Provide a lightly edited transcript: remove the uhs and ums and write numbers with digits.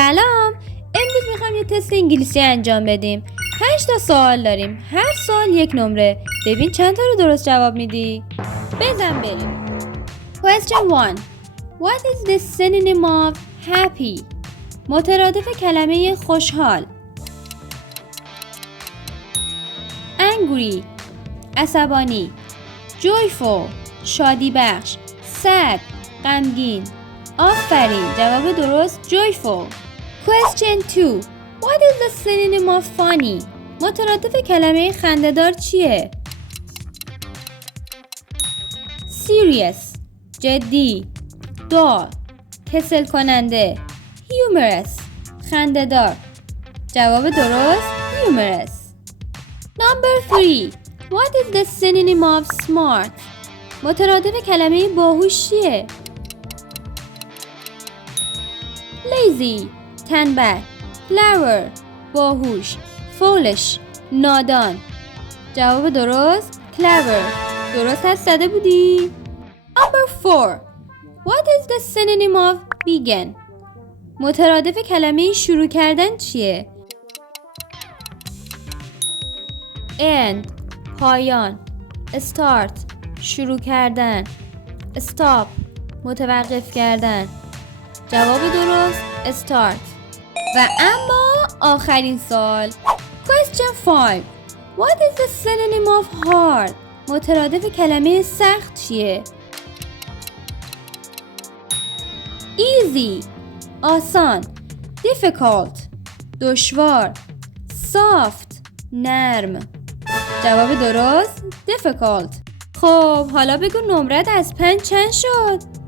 سلام. امروز میخوایم یه تست انگلیسی انجام بدیم. 5 تا سوال داریم. هر سوال یک نمره. ببین چند تا رو درست جواب میدی. بزن بریم. Question 1. What is the synonym of happy? مترادف کلمه خوشحال. Angry. عصبانی. Joyful. شادی بخش. Sad. غمگین. آفرین. جواب درست joyful. Question 2. What is the synonym of funny? مترادف کلمه خنده‌دار چیه؟ Serious. جدی. dull. کسل کننده. Humorous. خنده‌دار. جواب درست humorous. Number 3. What is the synonym of smart? مترادف کلمه باهوش چیه؟ Lazy. تنبل. Clever. باهوش. Foolish. نادان. جواب درست clever. درست هست زده بودی؟ Number 4. What is the synonym of begin? مترادف کلمه شروع کردن چیه؟ End. پایان. Start. شروع کردن. Stop. متوقف کردن. جواب درست start. و اما آخرین سوال. Question 5. What is the synonym of hard? مترادف کلمه سخت چیه؟ Easy. آسان. Difficult. دشوار. Soft. نرم. جواب درست difficult. خب حالا بگو نمرت از 5 چند شد؟